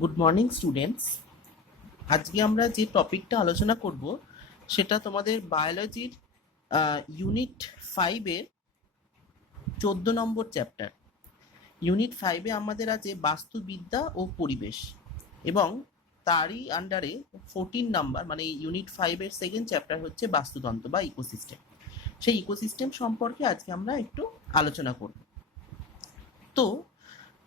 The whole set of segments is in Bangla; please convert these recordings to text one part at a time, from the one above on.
Good morning students. আজকে আমরা যে টপিকটা আলোচনা করব সেটা তোমাদের বায়োলজির ইউনিট 5-এর 14 নম্বর চ্যাপ্টার। ইউনিট 5-এ আমাদের আছে বাস্তুবিদ্যা ও পরিবেশ, এবং তারই আন্ডারে 14 নাম্বার মানে ইউনিট 5-এর সেকেন্ড চ্যাপ্টার হচ্ছে বাস্তুতন্ত্র বা ইকোসিস্টেম। সেই ইকোসিস্টেম সম্পর্কে আজকে আমরা একটু আলোচনা করব। তো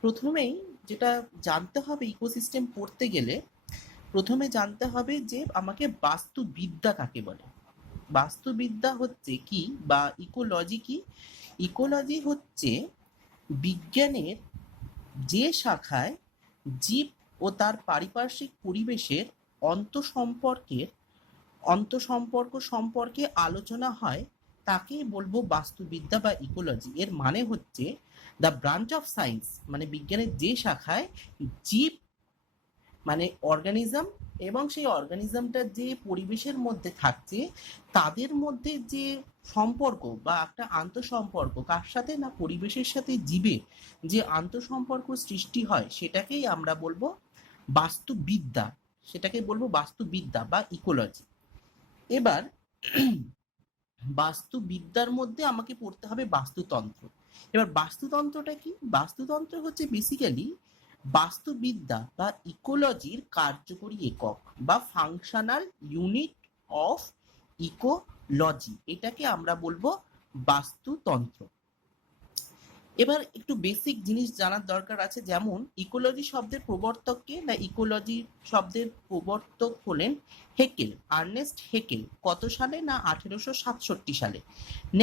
প্রথমেই যেটা জানতে হবে, ইকোসিস্টেম পড়তে গেলে প্রথমে জানতে হবে যে আমাকে বাস্তুবিদ্যা কাকে বলে। বাস্তুবিদ্যা হচ্ছে কি বা ইকোলজি কি? ইকোলজি হচ্ছে বিজ্ঞানের যে শাখায় জীব ও তার পারিপার্শ্বিক পরিবেশের অন্তঃসম্পর্ক সম্পর্কে আলোচনা হয়, তাকেই বলবো বাস্তুবিদ্যা বা ইকোলজি। এর মানে হচ্ছে দ্য ব্রাঞ্চ অফ সায়েন্স, মানে বিজ্ঞানের যে শাখায় জীব মানে অর্গানিজম এবং সেই অর্গানিজমটা যে পরিবেশের মধ্যে থাকছে তাদের মধ্যে যে সম্পর্ক বা একটা আন্তঃসম্পর্ক, কার সাথে না পরিবেশের সাথে জীবের যে আন্তঃসম্পর্ক সৃষ্টি হয়, সেটাকেই আমরা বলবো বাস্তুবিদ্যা। সেটাকে বলবো বাস্তুবিদ্যা বা ইকোলজি। এবার বাস্তুবিদ্যার মধ্যে আমাকে পড়তে হবে বাস্তুতন্ত্র। এবার বাস্তুতন্ত্রটা কি? বাস্তুতন্ত্র হচ্ছে বেসিক্যালি বাস্তুবিদ্যা বা ইকোলজির কার্যকরী একক বা ফাংশনাল ইউনিট অফ ইকোলজি, এটাকে আমরা বলবো বাস্তুতন্ত্র। এবার একটু বেসিক জিনিস জানার দরকার আছে, যেমন ইকোলজি শব্দের প্রবর্তক কে? না ইকোলজি শব্দের প্রবর্তক হলেন হেকেল, আর্নেস্ট হেকেল। কত সালে? না 1867 সালে।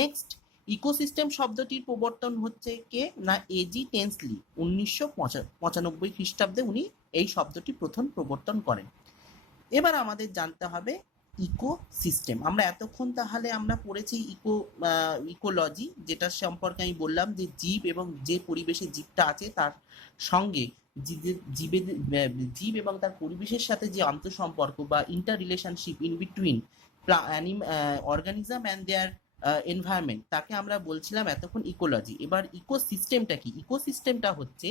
নেক্সট, ইকোসিস্টেম শব্দটির প্রবর্তন হচ্ছে কে? না এজি টেন্সলি, 1995 খ্রিস্টাব্দে উনি এই শব্দটি প্রথম প্রবর্তন করেন। এবার আমাদের জানতে হবে ইকোসিস্টেম। আমরা এতক্ষণ তাহলে আমরা পড়েছি ইকোলজি, যেটা সম্পর্কে আমি বললাম যে জীব এবং যে পরিবেশে জীবটা আছে তার সঙ্গে জীব এবং তার পরিবেশের সাথে যে আন্তঃসম্পর্ক বা interrelationship in between organism and their environment, তাকে আমরা বলছিলাম এতক্ষণ ইকোলজি। এবার ইকোসিস্টেমটা কি? ইকোসিস্টেমটা হচ্ছে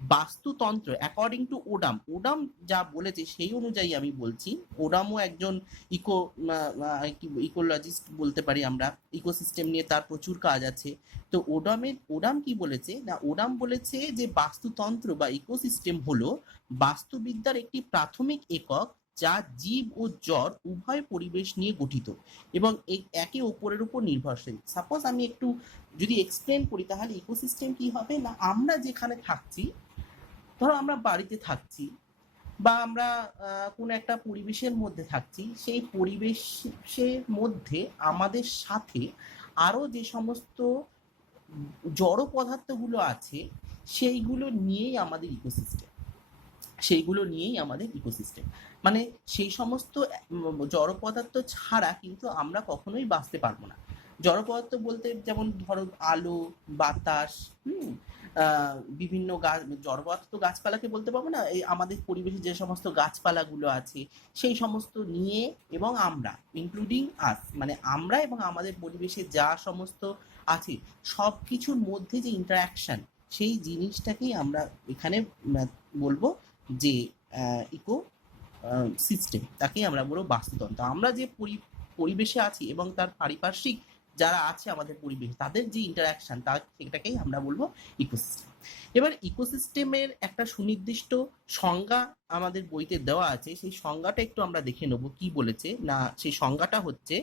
বাস্তুতন্ত্র অ্যাকর্ডিং টু ওডাম। ওডাম যা বলেছে সেই অনুযায়ী আমি বলছি। ওডামও একজন ইকোলজিস্ট বলতে পারি আমরা, ইকোসিস্টেম নিয়ে তার প্রচুর কাজ আছে। তো ওডাম কি বলেছে? না ওডাম বলেছে যে বাস্তুতন্ত্র বা ইকোসিস্টেম হলো বাস্তুবিদ্যার একটি প্রাথমিক একক, যা জীব ও জড় উভয় পরিবেশ নিয়ে গঠিত এবং একে অপরের উপর নির্ভরশীল। সাপোজ আমি একটু যদি এক্সপ্লেন করি, তাহলে ইকোসিস্টেম কি হবে? না আমরা যেখানে থাকছি, ধরো আমরা বাড়িতে থাকছি বা আমরা কোনো একটা পরিবেশের মধ্যে থাকছি, সেই পরিবেশের মধ্যে আমাদের সাথে আরো যে সমস্ত জড় পদার্থগুলো আছে সেইগুলো নিয়েই আমাদের ইকোসিস্টেম। মানে সেই সমস্ত জড় পদার্থ ছাড়া কিন্তু আমরা কখনোই বাঁচতে পারবো না। জড় পদার্থ বলতে যেমন ধরো আলো, বাতাস, বিভিন্ন গাছ, জড় পদার্থ তো গাছপালাকে বলতে পারবো না, এই আমাদের পরিবেশে যে সমস্ত গাছপালাগুলো আছে সেই সমস্ত নিয়ে, এবং আমরা ইনক্লুডিং আস, মানে আমরা এবং আমাদের পরিবেশে যা সমস্ত আছে সব কিছুর মধ্যে যে ইন্টারাকশন, সেই জিনিসটাকেই আমরা এখানে বলবো যে ইকো সিস্টেম, তাকেই আমরা বলবো বাস্তুতন্ত্র। আমরা যে পরিবেশে আছি এবং তার পারিপার্শ্বিক যারা আছে আমাদের পরিবেশ, তাদের যে ইন্টারাকশন, সেটাকেই আমরা বলবো ইকোসিস্টেম। এবার ইকোসিস্টেমের একটা সুনির্দিষ্ট সংজ্ঞা আমাদের বইতে দেওয়া আছে, সেই সংজ্ঞাটা একটু আমরা দেখে নেব কি বলেছে। না সেই সংজ্ঞাটা হচ্ছে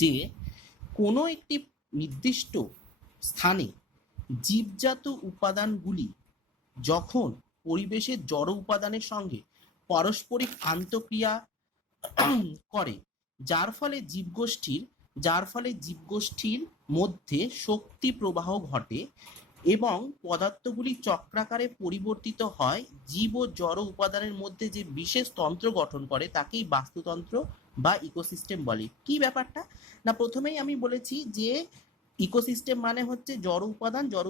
যে কোনো একটি নির্দিষ্ট স্থানে জীবজাত উপাদানগুলি যখন পরিবেশের জড় উপাদানের সঙ্গে পারস্পরিক আন্তঃক্রিয়া করে, যার ফলে জীবগোষ্ঠীর মধ্যে শক্তি প্রবাহ ঘটে এবং পদার্থগুলি চক্রাকারে পরিবর্তিত হয়, জীব ও জড় উপাদানের মধ্যে যে বিশেষ তন্ত্র গঠন করে, তাকেই বাস্তুতন্ত্র বা ইকোসিস্টেম বলে। কি ব্যাপারটা? না প্রথমেই আমি বলেছি যে ইকোসিস্টেম মানে হচ্ছে জড়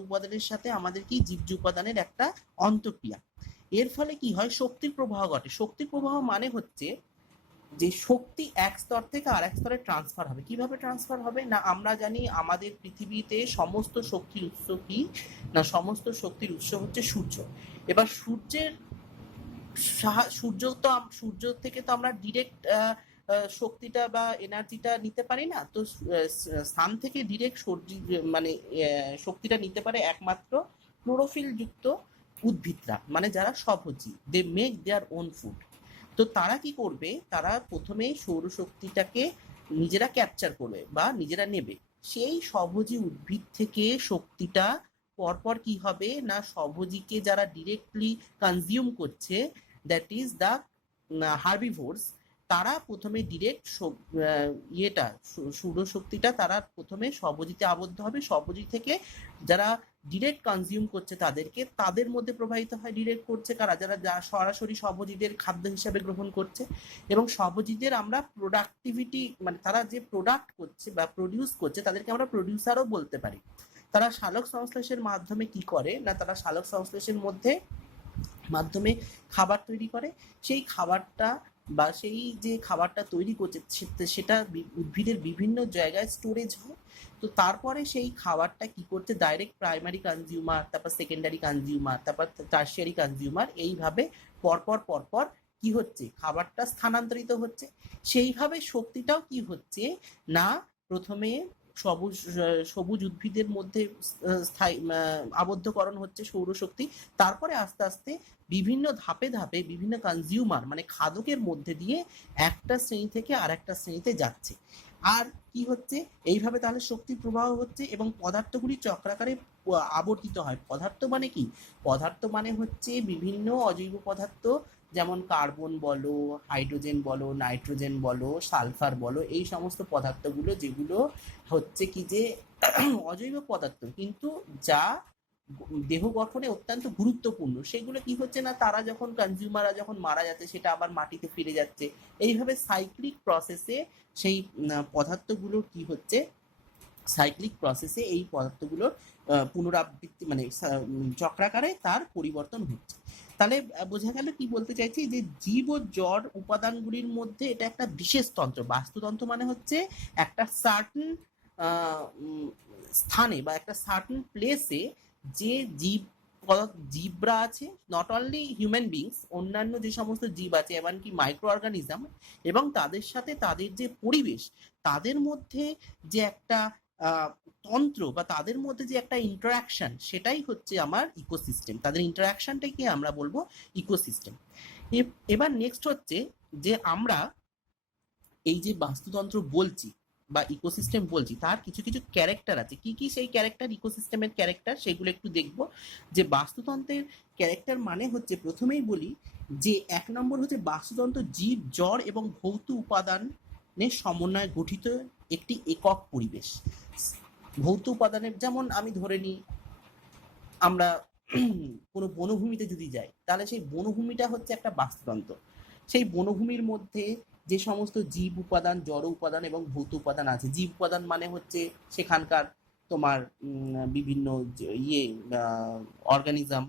উপাদানের সাথে আমাদের কি জীবজ উপাদানের একটা অন্তঃক্রিয়া। এর ফলে কি হয়? শক্তির প্রবাহ ঘটে। শক্তির প্রবাহ মানে হচ্ছে যে শক্তি এক স্তর থেকে আর এক স্তরে ট্রান্সফার হবে। কিভাবে ট্রান্সফার হবে? না আমরা জানি আমাদের পৃথিবীতে সমস্ত শক্তির উৎস কি? না সমস্ত শক্তির উৎস হচ্ছে সূর্য। এবার সূর্যের সূর্য থেকে তো আমরা ডিরেক্ট শক্তিটা বা এনার্জিটা নিতে পারি না, তো সান থেকে ডিরেক্ট মানে শক্তিটা নিতে পারে একমাত্র ক্লোরোফিল যুক্ত উদ্ভিদরা, মানে যারা স্বভোজী, they make their own food. তো তারা কি করবে, তারা প্রথমেই সৌরশক্তিটাকে নিজেরা ক্যাপচার করবে বা নিজেরা নেবে। সেই স্বভোজী উদ্ভিদ থেকে শক্তিটা পরপর কি হবে না, স্বভোজীকে যারা ডিরেক্টলি কনজিউম করছে, দ্যাট ইজ দ্য হার্বিভোরস, তারা প্রথমে ডিরেক্ট সৌরশক্তিটা তারা প্রথমে স্বভোজীতে আবদ্ধ হবে, স্বভোজী থেকে যারা ডিরেক্ট কনজিউম করছে তাদেরকে, তাদের মধ্যে প্রবাহিত হয় ডিরেক্ট করছে কারা, যারা সরাসরি স্বভোজীদের খাদ্য হিসাবে গ্রহণ করছে। এবং স্বভোজীদের আমরা প্রোডাক্টিভিটি, মানে তারা যে প্রোডাক্ট করছে বা প্রডিউস করছে তাদেরকে আমরা প্রডিউসারও বলতে পারি। তারা সালোক সংশ্লেষের মাধ্যমে কি করে না, তারা সালোক সংশ্লেষের মাধ্যমে খাবার তৈরি করে। সেই খাবারটা বা সেই যে খাবারটা তৈরি করছে সেটা উদ্ভিদের বিভিন্ন জায়গায় স্টোরেজ হয়। তো তারপরে সেই খাবারটা কি করছে, ডাইরেক্ট প্রাইমারি কনজিউমার, তারপর সেকেন্ডারি কনজিউমার, তারপর টার্সিয়ারি কনজিউমার, এইভাবে পরপর পরপর কি হচ্ছে, খাবারটা স্থানান্তরিত হচ্ছে। সেইভাবে শক্তিটাও কি হচ্ছে না, প্রথমে সবুজ উদ্ভিদের মধ্যে স্থায়ী আবদ্ধকরণ হচ্ছে সৌরশক্তি, তারপরে আস্তে আস্তে বিভিন্ন ধাপে ধাপে বিভিন্ন কনজিউমার মানে খাদকের মধ্যে দিয়ে একটা শ্রেণী থেকে আর একটা শ্রেণীতে যাচ্ছে। আর কি হচ্ছে, এইভাবে তাহলে শক্তি প্রবাহ হচ্ছে এবং পদার্থগুলি চক্রাকারে আবর্তিত হয়। পদার্থ মানে কি, পদার্থ মানে হচ্ছে বিভিন্ন অজৈব পদার্থ, যেমন কার্বন বলো, হাইড্রোজেন বলো, নাইট্রোজেন বলো, সালফার বলো, এই সমস্ত পদার্থগুলো যেগুলো হচ্ছে কি যে অজৈব পদার্থ, কিন্তু যা দেহ গঠনে অত্যন্ত গুরুত্বপূর্ণ, সেগুলো কি হচ্ছে না, তারা যখন কনজিউমাররা যখন মারা যাচ্ছে সেটা আবার মাটিতে ফিরে যাচ্ছে। এইভাবে সাইক্লিক প্রসেসে সেই পদার্থগুলোর কি হচ্ছে, সাইক্লিক প্রসেসে এই পদার্থগুলোর পুনরাবৃত্তি মানে চক্রাকারে তার পরিবর্তন হচ্ছে। তাহলে বোঝা গেল কি বলতে চাইছি, যে জীব ও জড় উপাদানগুলির মধ্যে এটা একটা বিশেষ তন্ত্র। বাস্তুতন্ত্র মানে হচ্ছে একটা সার্টেন স্থানে বা একটা সার্টেন প্লেসে যে জীবরা আছে, নট অনলি হিউম্যান বিংস, অন্যান্য যে সমস্ত জীব আছে এমনকি মাইক্রো অর্গানিজম, এবং তাদের সাথে তাদের যে পরিবেশ, তাদের মধ্যে যে একটা তন্ত্র বা তাদের মধ্যে যে একটা ইন্টারাকশন, সেটাই হচ্ছে আমার ইকোসিস্টেম। তাদের ইন্টারাকশনটাকে আমরা বলবো ইকোসিস্টেম। এবার নেক্সট হচ্ছে যে আমরা এই যে বাস্তুতন্ত্র বলছি বা ইকোসিস্টেম বলছি, তার কিছু কিছু ক্যারেক্টার আছে। কি কি সেই ক্যারেক্টার, ইকোসিস্টেমের ক্যারেক্টার, সেগুলো একটু দেখবো। যে বাস্তুতন্ত্রের ক্যারেক্টার মানে হচ্ছে, প্রথমেই বলি যে 1 নম্বর হচ্ছে বাস্তুতন্ত্র জীব, জড় এবং ভৌত উপাদানের সমন্বয়ে গঠিত একটি একক পরিবেশ। ভৌত উপাদানের যেমন আমি ধরে নিই, আমরা কোনো বনভূমিতে যদি যাই, তাহলে সেই বনভূমিটা হচ্ছে একটা বাস্তুতন্ত্র। সেই বনভূমির মধ্যে যে সমস্ত জীব উপাদান, জড় উপাদান এবং ভৌত উপাদান আছে, জীব উপাদান মানে হচ্ছে সেখানকার তোমার বিভিন্ন অর্গানিজম,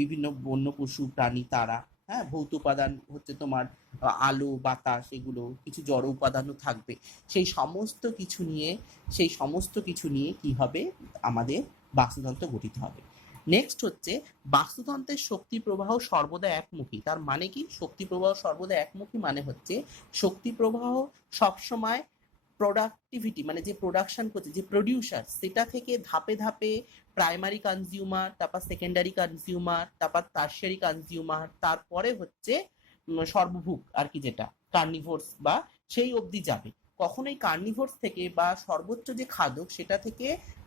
বিভিন্ন বন্য পশু প্রাণী তারা। হ্যাঁ, ভৌত উপাদান হচ্ছে তোমার আলো, বাতাস, এগুলো কিছু জড় উপাদানও থাকবে। সেই সমস্ত কিছু নিয়ে কি হবে, আমাদের বাস্তুতন্ত্র গঠিত হবে। নেক্সট হচ্ছে বাস্তুতন্ত্রের শক্তি প্রবাহ সর্বদা একমুখী। তার মানে কি, শক্তি প্রবাহ সর্বদা একমুখী মানে হচ্ছে শক্তি প্রবাহ সবসময় প্রোডাক্টিভিটি মানে যে প্রোডাকশন করছে, যে প্রডিউসার, সেটা থেকে ধাপে ধাপে প্রাইমারি কনজিউমার, তারপর সেকেন্ডারি কনজিউমার, তারপর টার্সিয়ারি কনজিউমার, তারপরে হচ্ছে সর্বভুক আর কি, যেটা কার্নিভোরস বা সেই অবধি যাবে। কখনোই কার্নিভোরস থেকে বা সর্বোচ্চ যে খাদক সেটা থেকে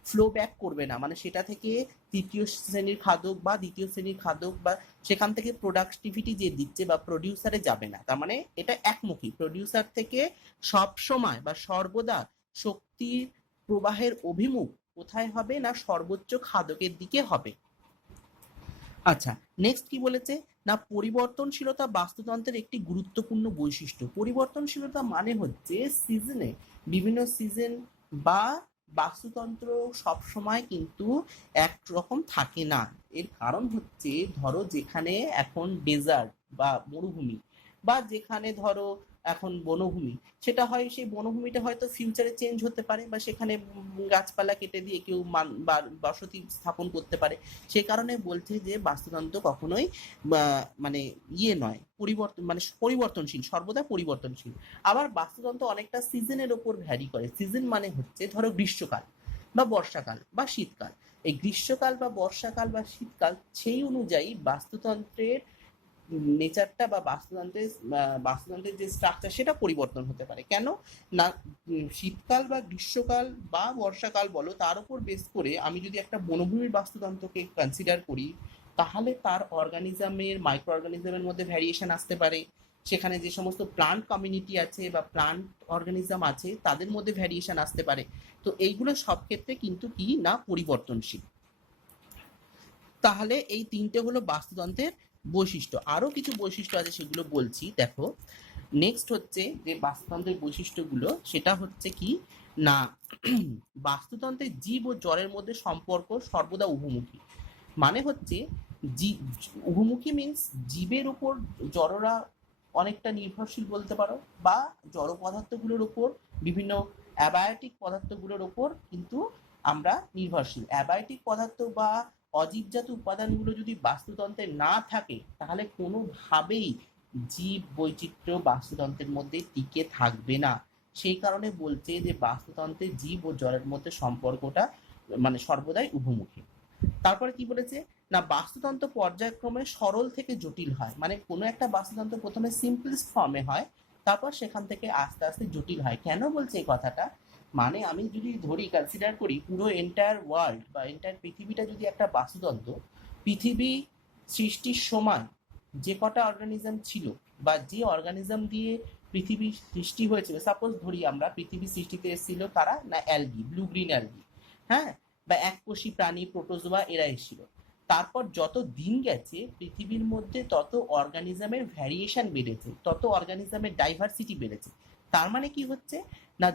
ফ্লো ব্যাক করবে না, মানে সেটা থেকে তৃতীয় শ্রেণীর খাদক বা দ্বিতীয় শ্রেণীর খাদক বা সেখান থেকে প্রোডাক্টিভিটি যে দিচ্ছে বা প্রডিউসারে যাবে না। তার মানে এটা একমুখী, প্রডিউসার থেকে সব সময় বা সর্বদা শক্তির প্রবাহের অভিমুখ কোথায় হবে না, সর্বোচ্চ খাদকের দিকে হবে। আচ্ছা, নেক্সট কি বলেছে না, পরিবর্তনশীলতা বাস্তুতন্ত্রের একটি গুরুত্বপূর্ণ বৈশিষ্ট্য। পরিবর্তনশীলতা মানে হচ্ছে সিজনে, বিভিন্ন সিজন বা বাস্তুতন্ত্র সবসময় কিন্তু একরকম থাকে না। এর কারণ হচ্ছে, ধরো যেখানে এখন ডেজার্ট বা মরুভূমি, বা যেখানে ধরো এখন বনভূমি, সেটা হয় সেই বনভূমিটা হয়তো ফিউচারে চেঞ্জ হতে পারে, বা সেখানে গাছপালা কেটে দিয়ে কেউ বসতি স্থাপন করতে পারে। সেই কারণে বলছে যে বাস্তুতন্ত্র কখনোই মানে ইয়ে নয়, পরিবর্তনশীল, সর্বদা পরিবর্তনশীল। আবার বাস্তুতন্ত্র অনেকটা সিজনের ওপর ভ্যারি করে। সিজন মানে হচ্ছে ধরো গ্রীষ্মকাল বা বর্ষাকাল বা শীতকাল। এই গ্রীষ্মকাল বা বর্ষাকাল বা শীতকাল সেই অনুযায়ী বাস্তুতন্ত্রের নেচারটা বা বাস্তুতন্ত্রের যে স্ট্রাকচার সেটা পরিবর্তন হতে পারে। কেন না, শীতকাল বা গ্রীষ্মকাল বা বর্ষাকাল বলো, তার উপর বেস করে আমি যদি একটা বনভূমির বাস্তুতন্ত্রকে কনসিডার করি, তাহলে তার মাইক্রো অর্গানিজমের মধ্যে ভ্যারিয়েশন আসতে পারে। সেখানে যে সমস্ত প্লান্ট কমিউনিটি আছে বা প্লান্ট অর্গানিজম আছে তাদের মধ্যে ভ্যারিয়েশন আসতে পারে। তো এইগুলো সব ক্ষেত্রে কিন্তু কি না পরিবর্তনশীল। তাহলে এই তিনটে হলো বাস্তুতন্ত্রের বৈশিষ্ট্য। আরো কিছু বৈশিষ্ট্য আছে, সেগুলো বলছি, দেখো। নেক্সট হচ্ছে যে বাস্তুতন্ত্রের বৈশিষ্ট্যগুলো, সেটা হচ্ছে কি না বাস্তুতন্ত্রের জীব ও জড়ের মধ্যে সম্পর্ক সর্বদা উভমুখী। মানে হচ্ছে উভমুখী মিন্স জীবের উপর জড়রা অনেকটা নির্ভরশীল বলতে পারো, বা জড় পদার্থগুলোর উপর, বিভিন্ন অ্যাবায়োটিক পদার্থগুলোর উপর কিন্তু আমরা নির্ভরশীল। অ্যাবায়োটিক পদার্থ বা অজীবজাত উপাদানগুলো যদি বাস্তুতন্ত্রে না থাকে, তাহলে কোনোভাবেই জীব বৈচিত্র্য বাস্তুতন্ত্রের মধ্যে টিকে থাকবে না। সেই কারণে বলছে যে বাস্তুতন্ত্রে জীব ও জড়ের মধ্যে সম্পর্কটা মানে সর্বদাই উভমুখী। তারপরে কি বলেছে না বাস্তুতন্ত্র পর্যায়ক্রমে সরল থেকে জটিল হয়। মানে কোনো একটা বাস্তুতন্ত্র প্রথমে সিম্পলেস্ট ফর্মে হয়, তারপর সেখান থেকে আস্তে আস্তে জটিল হয়। কেন বলছে এই কথাটা, মানে আমি যদি ধরি, কনসিডার করি পুরো এন্টায়ার ওয়ার্ল্ড বা এন্টায়ার পৃথিবীটা যদি একটা বাস্তুতন্ত্র, পৃথিবী সৃষ্টির সময় যে কটা অর্গানিজম ছিল বা যে অর্গানিজম দিয়ে পৃথিবী সৃষ্টি হয়েছিল, সাপোজ ধরি আমরা পৃথিবী সৃষ্টিতে এসেছিল কারা না অ্যালগি, ব্লু গ্রিন অ্যালগি, হ্যাঁ, বা এককোষী প্রাণী প্রোটোজোয়া এরা এসেছিল। তারপর যত দিন গেছে পৃথিবীর মধ্যে তত অর্গানিজমের ভ্যারিয়েশন বেড়েছে, তত অর্গানিজমের ডাইভার্সিটি বেড়েছে। তার মানে কি হচ্ছে না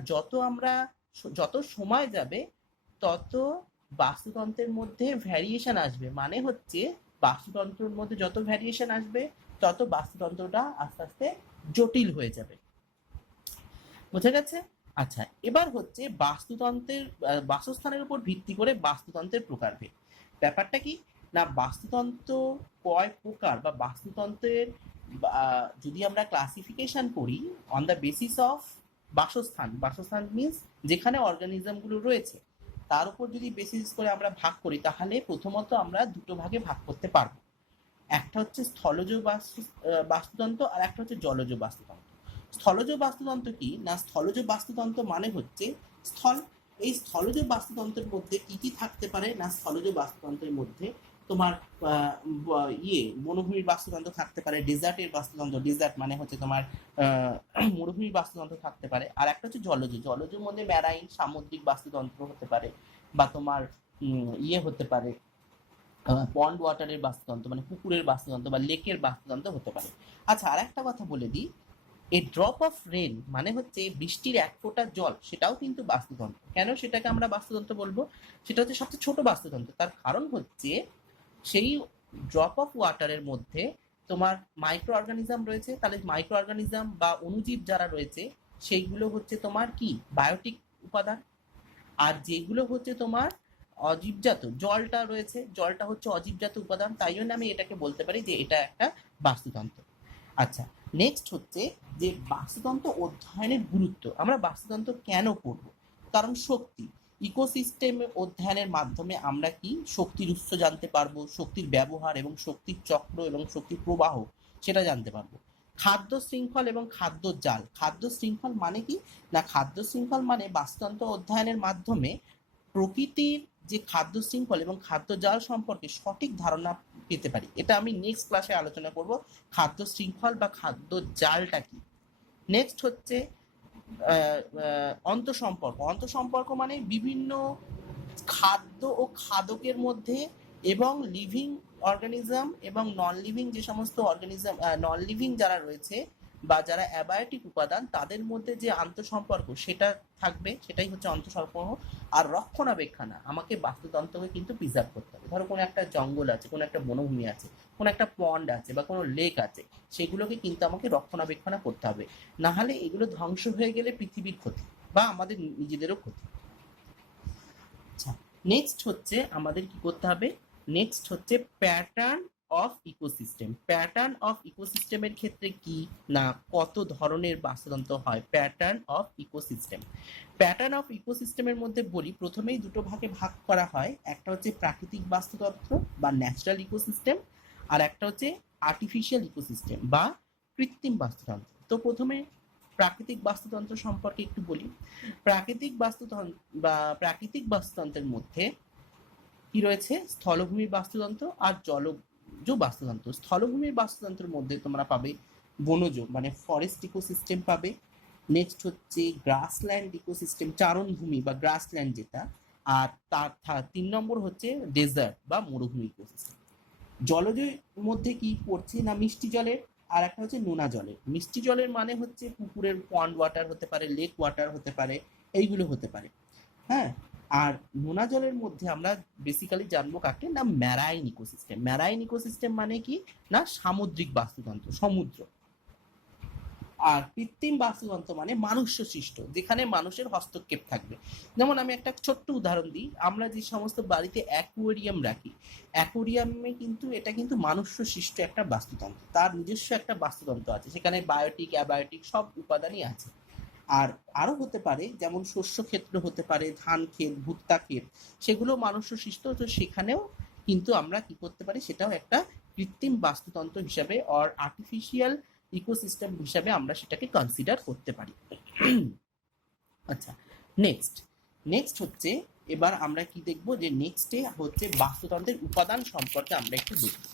যত সময় যাবে তত বাস্তুতন্ত্রের মধ্যে ভ্যারিয়েশন আসবে। মানে হচ্ছে বাস্তুতন্ত্রের মধ্যে যত ভ্যারিয়েশন আসবে তত বাস্তুতন্ত্রটা আস্তে আস্তে জটিল হয়ে যাবে। বোঝা গেছে? আচ্ছা, এবার হচ্ছে বাস্তুতন্ত্রের বাসস্থানের উপর ভিত্তি করে বাস্তুতন্ত্রের প্রকারভেদ। ব্যাপারটা কি না বাস্তুতন্ত্র কয় প্রকার বা বাস্তুতন্ত্রের যদি আমরা ক্লাসিফিকেশন করি অন দ্য বেসিস অফ বাসস্থান মিন্স যেখানে অর্গানিজমগুলো রয়েছে, তার উপর যদি বেসিস করে আমরা ভাগ করি, তাহলে প্রথমত আমরা দুটো ভাগে ভাগ করতে পারবো। একটা হচ্ছে স্থলজ বাস্তুতন্ত্র, আর একটা হচ্ছে জলজ বাস্তুতন্ত্র। স্থলজ বাস্তুতন্ত্র কি না, স্থলজ বাস্তুতন্ত্র মানে হচ্ছে স্থল। এই স্থলজ বাস্তুতন্ত্রের মধ্যে কি কি থাকতে পারে না, স্থলজ বাস্তুতন্ত্রের মধ্যে তোমার মরুভূমির বাস্তুতন্ত্র থাকতে পারে, ডেজার্টের বাস্তুতন্ত্র, ডেজার্ট মানে হচ্ছে তোমার মরুভূমির বাস্তুতন্ত্র থাকতে পারে। আর একটা হচ্ছে জলজের মধ্যে ম্যারাইন সামুদ্রিক বাস্তুতন্ত্র হতে পারে, বা তোমার হতে পারে পন্ড ওয়াটারের বাস্তুতন্ত্র মানে পুকুরের বাস্তুতন্ত্র বা লেকের বাস্তুতন্ত্র হতে পারে। আচ্ছা, আর একটা কথা বলে দিই, এ ড্রপ অফ রেন মানে হচ্ছে বৃষ্টির এক ফোঁটা জল, সেটাও কিন্তু বাস্তুতন্ত্র। কেন সেটাকে আমরা বাস্তুতন্ত্র বলবো, সেটা হচ্ছে সবচেয়ে ছোট বাস্তুতন্ত্র। তার কারণ হচ্ছে সেই ড্রপ অফ ওয়াটারের মধ্যে তোমার মাইক্রো অর্গানিজম রয়েছে। তাহলে মাইক্রো অর্গানিজম বা অণুজীব যারা রয়েছে সেইগুলো হচ্ছে তোমার কি বায়োটিক উপাদান। আর যেগুলো হচ্ছে তোমার অজীবজাত, জলটা হচ্ছে অজীবজাত উপাদান। তাই জন্য আমি এটাকে বলতে পারি যে এটা একটা বাস্তুতন্ত্র। আচ্ছা, নেক্সট হচ্ছে যে বাস্তুতন্ত্র অধ্যয়নের গুরুত্ব। আমরা বাস্তুতন্ত্র কেন পড়বো? কারণ শক্তি, ইকোসিস্টেম অধ্যয়নের মাধ্যমে আমরা কি শক্তির উৎস জানতে পারবো, শক্তির ব্যবহার এবং শক্তির চক্র এবং শক্তির প্রবাহ সেটা জানতে পারবো। খাদ্য শৃঙ্খল এবং খাদ্য জাল। খাদ্য শৃঙ্খল মানে কি না, খাদ্য শৃঙ্খল মানে বাস্তুতন্ত্র অধ্যয়নের মাধ্যমে প্রকৃতির যে খাদ্য শৃঙ্খল এবং খাদ্য জাল সম্পর্কে সঠিক ধারণা পেতে পারি। এটা আমি নেক্সট ক্লাসে আলোচনা করব, খাদ্য শৃঙ্খল বা খাদ্য জালটা কি। নেক্সট হচ্ছে অন্তঃসম্পর্ক মানে বিভিন্ন খাদ্য ও খাদকের মধ্যে এবং লিভিং অর্গানিজম এবং নন লিভিং যে সমস্ত অর্গানিজম, নন লিভিং যারা রয়েছে বা যারা অ্যাবায়োটিক উপাদান তাদের মধ্যে যে আন্তঃসম্পর্ক সেটা থাকবে, সেটাই হচ্ছে আন্তঃসম্পর্ক। আর রক্ষণাবেক্ষণা, আমাকে বাস্তুতন্ত্রকে কিন্তু প্রিজার্ভ করতে হবে। ধরো কোনো একটা জঙ্গল আছে, কোনো একটা বনভূমি আছে, কোনো একটা পন্ড আছে বা কোনো লেক আছে, সেগুলোকে কিন্তু আমাকে রক্ষণাবেক্ষণা করতে হবে। না হলে এগুলো ধ্বংস হয়ে গেলে পৃথিবীর ক্ষতি বা আমাদের নিজেদেরও ক্ষতি। আচ্ছা, নেক্সট হচ্ছে আমাদের কি করতে হবে, নেক্সট হচ্ছে pattern of ecosystem. Pattern of ইকোসিস্টেমের ক্ষেত্রে কি না কত ধরনের বাস্তুতন্ত্র হয়। Pattern of ecosystem, pattern of ইকোসিস্টেমের মধ্যে বলি প্রথমেই দুটো ভাগে ভাগ করা হয়। একটা হচ্ছে প্রাকৃতিক বাস্তুতন্ত্র বা ন্যাচারাল ইকোসিস্টেম, আর একটা হচ্ছে আর্টিফিশিয়াল ইকোসিস্টেম বা কৃত্রিম বাস্তুতন্ত্র। তো প্রথমে প্রাকৃতিক বাস্তুতন্ত্র সম্পর্কে একটু বলি। প্রাকৃতিক বাস্তুতন্ত্রের মধ্যে কি রয়েছে, স্থলভূমির বাস্তুতন্ত্র আর জলজ বাস্তুতন্ত্র। স্থলভূমির বাস্তুতন্ত্রের মধ্যে তোমরা পাবে বনজ মানে ফরেস্ট ইকোসিস্টেম পাবে। নেক্সট হচ্ছে গ্রাসল্যান্ড ইকোসিস্টেম, চারণভূমি বা গ্রাসল্যান্ড যেটা। আর তার 3 নম্বর হচ্ছে ডেজার্ট বা মরুভূমি ইকোসিস্টেম। জলজের মধ্যে কি পড়ছে না মিষ্টি জলের, আর একটা হচ্ছে নোনা জলের। মিষ্টি জলের মানে হচ্ছে পুকুরের পন্ড ওয়াটার হতে পারে, লেক ওয়াটার হতে পারে, এইগুলো হতে পারে। হ্যাঁ, আর নোনা জলের মধ্যে আমরা বেসিক্যালি জানবো কাকে না ম্যারাইন ইকোসিস্টেম। ম্যারাইন ইকোসিস্টেম মানে কি না সামুদ্রিক বাস্তুতন্ত্র, সমুদ্র। আর কৃত্রিম বাস্তুতন্ত্র মানে মানুষ্য সৃষ্ট, যেখানে মানুষের হস্তক্ষেপ থাকবে। যেমন আমি একটা ছোট্ট উদাহরণ দিই, আমরা যে সমস্ত বাড়িতে অ্যাকুয়ারিয়াম রাখি, অ্যাকুয়ারিয়ামে কিন্তু এটা কিন্তু মানুষ্য সৃষ্ট একটা বাস্তুতন্ত্র, তার নিজস্ব একটা বাস্তুতন্ত্র আছে, সেখানে বায়োটিক অ্যাবায়োটিক সব উপাদানই আছে। আর আরো হতে পারে যেমন শস্য ক্ষেত্র হতে পারে, ধান ক্ষেত, ভুট্টা ক্ষেত, সেগুলো মানুষ্য সৃষ্ট। তো সেখানেও কিন্তু আমরা কি করতে পারি, সেটাও একটা কৃত্রিম বাস্তুতন্ত্র হিসাবে অর আর্টিফিশিয়াল ইকোসিস্টেম হিসাবে আমরা সেটাকে কনসিডার করতে পারি। আচ্ছা, নেক্সট নেক্সট হচ্ছে এবার আমরা কি দেখব, যে নেক্সটে হচ্ছে বাস্তুতন্ত্রের উপাদান সম্পর্কে আমরা একটু দেখব।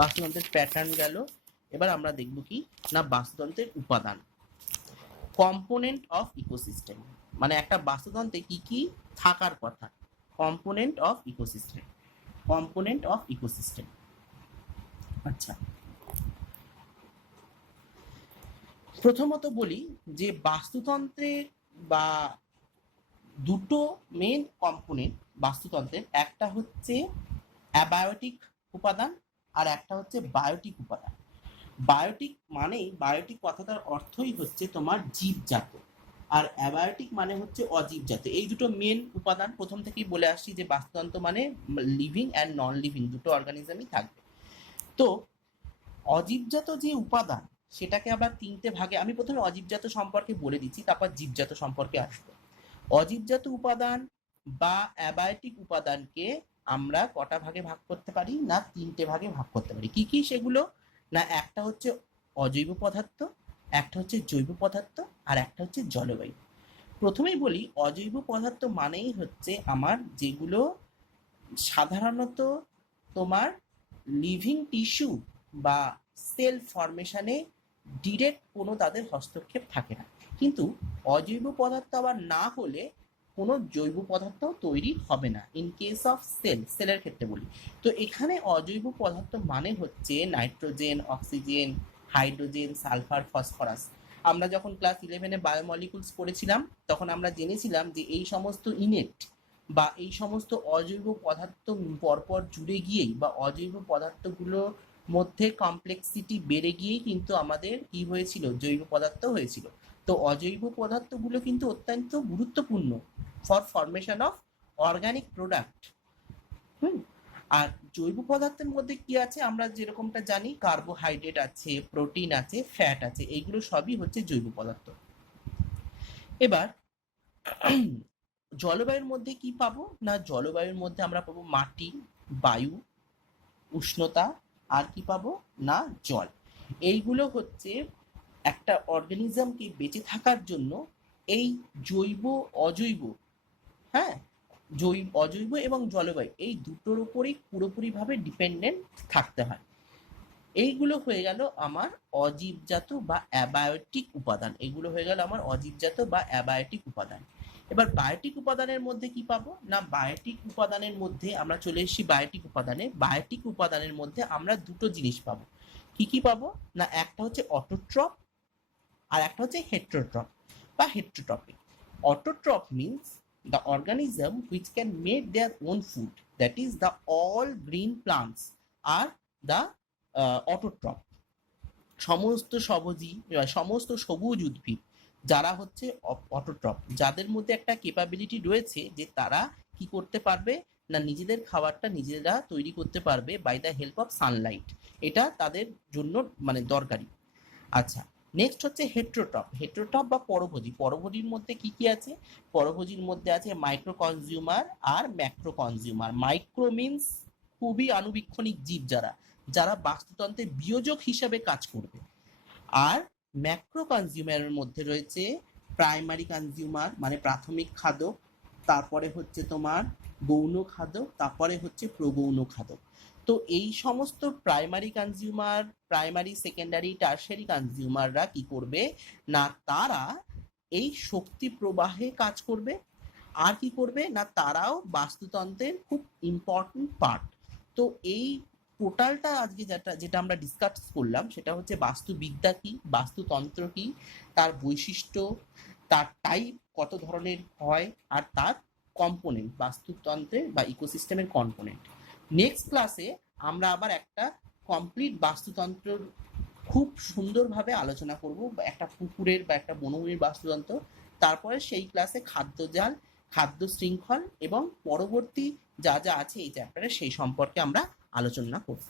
বাস্তুতন্ত্রের প্যাটার্ন গেল, এবার আমরা দেখব কি না বাস্তুতন্ত্রের উপাদান, কম্পোনেন্ট অফ ইকোসিস্টেম। মানে একটা বাস্তুতন্ত্রে কি কি থাকার কথা, component of ecosystem, component of ecosystem. আচ্ছা, প্রথমত বলি যে বাস্তুতন্ত্রে বা দুটো মেন কম্পোনেন্ট বাস্তুতন্ত্রের, একটা হচ্ছে অ্যাবায়োটিক উপাদান আর একটা হচ্ছে বায়োটিক উপাদান। বায়োটিক মানেই, বায়োটিক কথাটার অর্থই হচ্ছে তোমার জীবজাত, আর অ্যাবায়োটিক মানে হচ্ছে অজীবজাত। এই দুটো মেন উপাদান প্রথম থেকেই বলে আসছি, যে বাস্তুতন্ত্র মানে লিভিং অ্যান্ড নন লিভিং দুটো অর্গানিজমই থাকবে। তো অজীবজাত যে উপাদান সেটাকে আবার 3টে ভাগে, আমি প্রথমে অজীবজাত সম্পর্কে বলে দিচ্ছি, তারপর জীবজাত সম্পর্কে আসবো। অজীবজাত উপাদান বা অ্যাবায়োটিক উপাদানকে আমরা কটা ভাগে ভাগ করতে পারি না 3টে ভাগে ভাগ করতে পারি। কি কি সেগুলো না, একটা হচ্ছে অজৈব পদার্থ, একটা হচ্ছে জৈব পদার্থ, আর একটা হচ্ছে জলবায়ু। প্রথমেই বলি অজৈব পদার্থ মানেই হচ্ছে আমার যেগুলো সাধারণত তোমার লিভিং টিস্যু বা সেল ফরমেশনে ডিরেক্ট কোনো তাদের হস্তক্ষেপ থাকে না। কিন্তু অজৈব পদার্থ আবার না হলে কোনো জৈব পদার্থ তৈরি হবে না। ইন কেস অফ সেলের ক্ষেত্রে বলি, তো এখানে অজৈব পদার্থ মানে হচ্ছে nitrogen, oxygen, hydrogen, sulphur, phosphorus. আমরা যখন ক্লাস 11-এ বায়োমলিকুলস পড়েছিলাম তখন আমরা জেনেছিলাম যে এই সমস্ত ইনেট বা এই সমস্ত অজৈব পদার্থ পরপর জুড়ে গিয়েই বা অজৈব পদার্থগুলোর মধ্যে কমপ্লেক্সিটি বেড়ে গিয়েই কিন্তু আমাদের কি হয়েছিল, জৈব পদার্থ হয়েছিল। তো অজৈব পদার্থগুলো কিন্তু অত্যন্ত গুরুত্বপূর্ণ for formation of organic product. আর জৈব পদার্থের মধ্যে কি আছে আমরা যেরকমটা জানি, কার্বোহাইড্রেট আছে, প্রোটিন আছে, ফ্যাট আছে, এইগুলো সবই হচ্ছে জৈব পদার্থ। এবার জলবায়ুর মধ্যে কি পাবো না, জলবায়ুর মধ্যে আমরা পাবো মাটি, বায়ু, উষ্ণতা, আর কি পাবো না জল। এইগুলো হচ্ছে একটা অর্গানিজমকে বেঁচে থাকার জন্য এই জৈব অজৈব, হ্যাঁ, অজৈব এবং জলবায়ু এই দুটোর উপরেই পুরোপুরিভাবে ডিপেন্ডেন্ট থাকতে হয়। এইগুলো হয়ে গেল আমার অজীবজাত বা অ্যাবায়োটিক উপাদান, এগুলো হয়ে গেল আমার অজীবজাত বা অ্যাবায়োটিক উপাদান। এবার বায়োটিক উপাদানের মধ্যে কি পাবো না, বায়োটিক উপাদানের মধ্যে আমরা চলে এসেছি বায়োটিক উপাদানে। বায়োটিক উপাদানের মধ্যে আমরা দুটো জিনিস পাবো। কি কি পাবো না, একটা হচ্ছে অটোট্রপ আর একটা হচ্ছে হেটেরোট্রপ বা হেটেরোট্রপিক। অটোট্রপ means the organism which can make their own food, that is the all green plants are the autotroph। সমস্ত সবুজ উদ্ভিদ যারা হচ্ছে অটোট্রপ, যাদের মধ্যে একটা ক্যাপাবিলিটি রয়েছে যে তারা কি করতে পারবে না, নিজেদের খাবারটা নিজেরা তৈরি করতে পারবে by the help of sunlight. এটা তাদের জন্য মানে দরকারি। আচ্ছা, নেক্সট হচ্ছে হেটেরোট্রপ। হেটেরোট্রপ বা পরভোজী। পরভোজীর মধ্যে কি কি আছে, পরভোজীর মধ্যে আছে মাইক্রো কনজিউমার আর ম্যাক্রো কনজিউমার। মাইক্রো মিন্স খুবই আণুবীক্ষণিক জীব, যারা যারা বাস্তুতন্ত্রে বিয়োজক হিসাবে কাজ করবে। আর ম্যাক্রো কনজিউমারের মধ্যে রয়েছে প্রাইমারি কনজিউমার মানে প্রাথমিক খাদক, তারপরে হচ্ছে তোমার গৌণ খাদক, তারপরে হচ্ছে প্রগৌণ খাদক। তো এই সমস্ত প্রাইমারি কনজিউমার, প্রাইমারি সেকেন্ডারি টারশারি কনজিউমাররা কি করবে না, তারা এই শক্তি প্রবাহে কাজ করবে। আর কি করবে না, তারাও বাস্তুতন্ত্রের খুব ইম্পর্টেন্ট পার্ট। তো এই টোটালটা আজকে যেটা আমরা ডিসকাস করলাম সেটা হচ্ছে বাস্তুবিদ্যা কি, বাস্তুতন্ত্র কি, তার বৈশিষ্ট্য, তার টাইপ কত ধরনের হয়, আর তার কম্পোনেন্ট, বাস্তুতন্ত্রের বা ইকোসিস্টেমের কম্পোনেন্ট। নেক্সট ক্লাসে আমরা আবার একটা কমপ্লিট বাস্তুতন্ত্রের খুব সুন্দরভাবে আলোচনা করব, একটা পুকুরের বা একটা বনভূমির বাস্তুতন্ত্র। তারপরে সেই ক্লাসে খাদ্যজাল, খাদ্য শৃঙ্খল এবং পরবর্তী যা যা আছে এই চ্যাপ্টারে সেই সম্পর্কে আমরা আলোচনা করব।